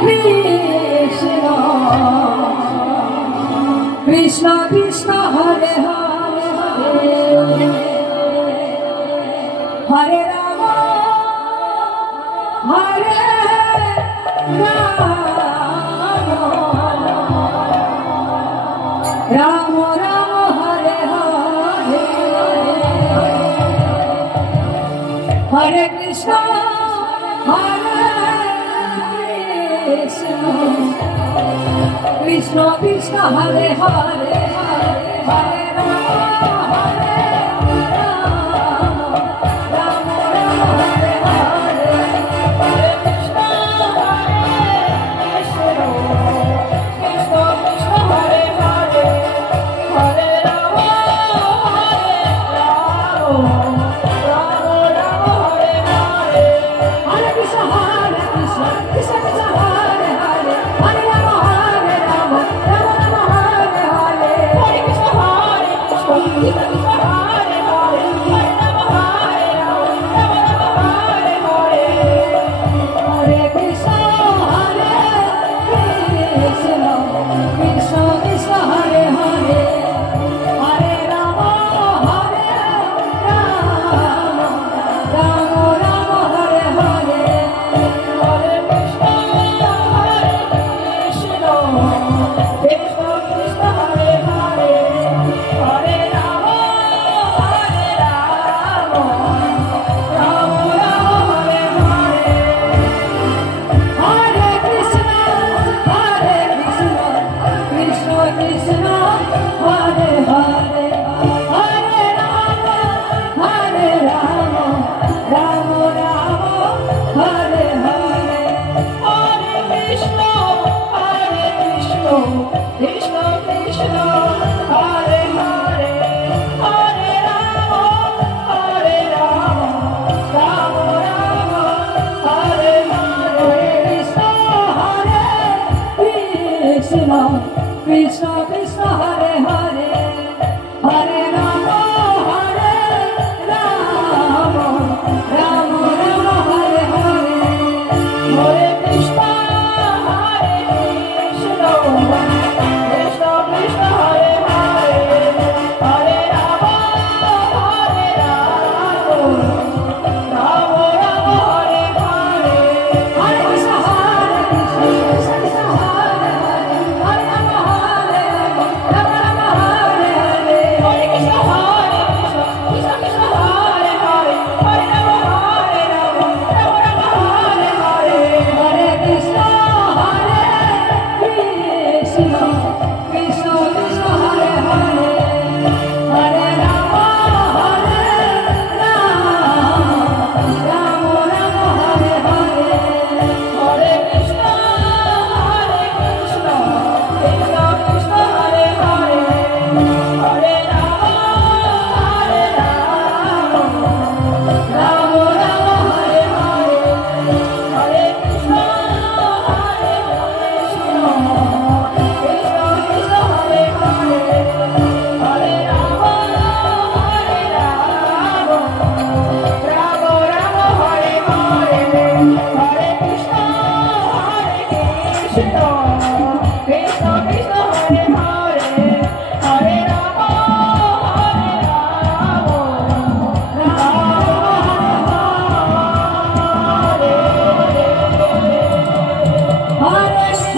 Krishna Krishna Krishna Hare Hare Hare Ram Hare Ram Ram Hare Hare Hare Krishna Hare Krishna Krishna Krishna Hare Hare Hare Hare Ram Hare Ram Ram Ram Hare Hare Hare Krishna Hare Krishna Krishna Krishna Hare Hare Hare Ram Ram Ram Hare Hare Hare Krishna Krishna Krishna Hare Hare Hare Ram Ram Ram Hare Hare Hare Krishna Krishna Krishna Hare Hare Hare Ram Ram Ram Hare Hare Hare Krishna Krishna Krishna Krishna Hare Hare Hare Ram Ram Ram Ram Hare Hare Hare Krishna Krishna Krishna Krishna Hare Hare Hare Ram Ram Ram Hare Hare Hare Krishna Krishna Krishna Hare Hare Hare Ram Ram Ram Hare Hare Hare Krishna Krishna Krishna Hare Hare Hare Ram Ram Ram Hare Hare Krishna Krishna Krishna Krishna Hare Hare